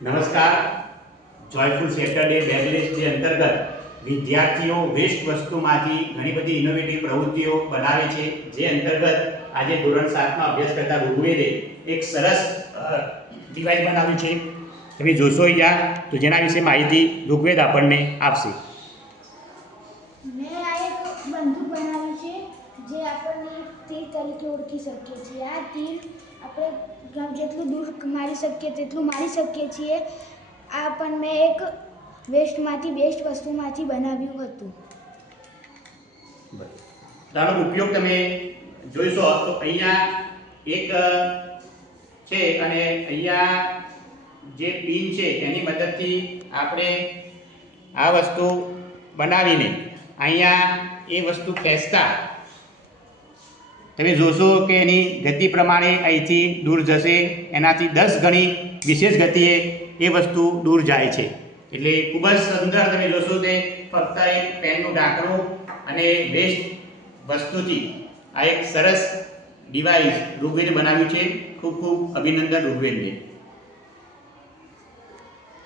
નમસ્કાર. Joyful Saturday બેગલિસ્ટ જે અંતર્ગત વિદ્યાર્થીઓ વેસ્ટ વસ્તુમાંથી ઘણી બધી ઇનોવેટિવ પ્રવૃત્તિઓ બનાવે છે, જે અંતર્ગત આજે ધોરણ 7માં અભ્યાસ કરતા ઋગ્વેદે એક સરસ ડિવાઇસ બનાવ્યું છે. તમે જોશો અહીંયા તો જેના વિશે માહિતી ઋગ્વેદ આપણને આપશે. મેં આ એક બંદૂક બનાવી છે જે આપણને તીર તરીકે ઓળખી શકીએ છીએ. આ તીર આપણે જેટલું દૂર મારી શકીએ તેટલું મારી શકીએ છીએ. આ પણ મેં એક બેસ્ટ વસ્તુમાંથી બનાવ્યું હતું. આનો ઉપયોગ તમે જોઈશો તો અહીંયા એક છે અને અહીંયા જે પિન છે એની મદદથી આપણે આ વસ્તુ બનાવીને અહીંયા એ વસ્તુ ખેંચતા તમે જોશો કે એની ગતિ પ્રમાણે અહીંથી દૂર જશે. એનાથી 10 ગણી વિશેષ ગતિએ એ વસ્તુ દૂર જાય છે. એટલે ખૂબ જ સુંદર તમે જોશો તે ફક્ત એક પેનનું ઢાંકણું અને વેસ્ટ વસ્તુથી આ એક સરસ ડિવાઇસ ઋગ્વેદે બનાવ્યું છે. ખૂબ ખૂબ અભિનંદન ઋગ્વેદને.